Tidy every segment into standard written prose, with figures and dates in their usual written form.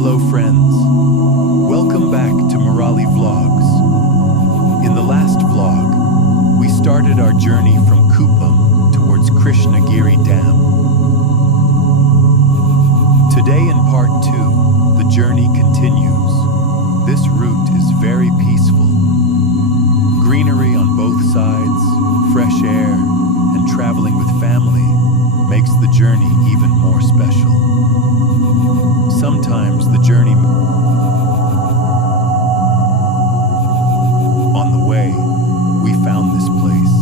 Hello friends, welcome back to MMURALI Vlogs. In the last vlog, we started our journey from Kuppam towards Krishnagiri Dam. Today in part 2, the journey continues. This route is very peaceful. Greenery on both sides, fresh air, and traveling with family makes the journey even more special. Sometimes the journey on the way, we found this place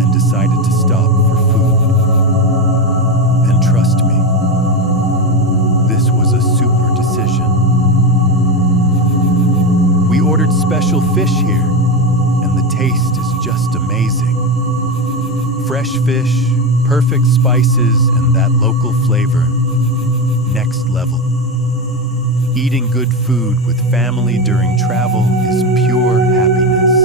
and decided to stop for food. And trust me, this was a super decision. We ordered special fish here, and the taste is just amazing. Fresh fish, perfect spices, and that local flavor, next level. Eating good food with family during travel is pure happiness.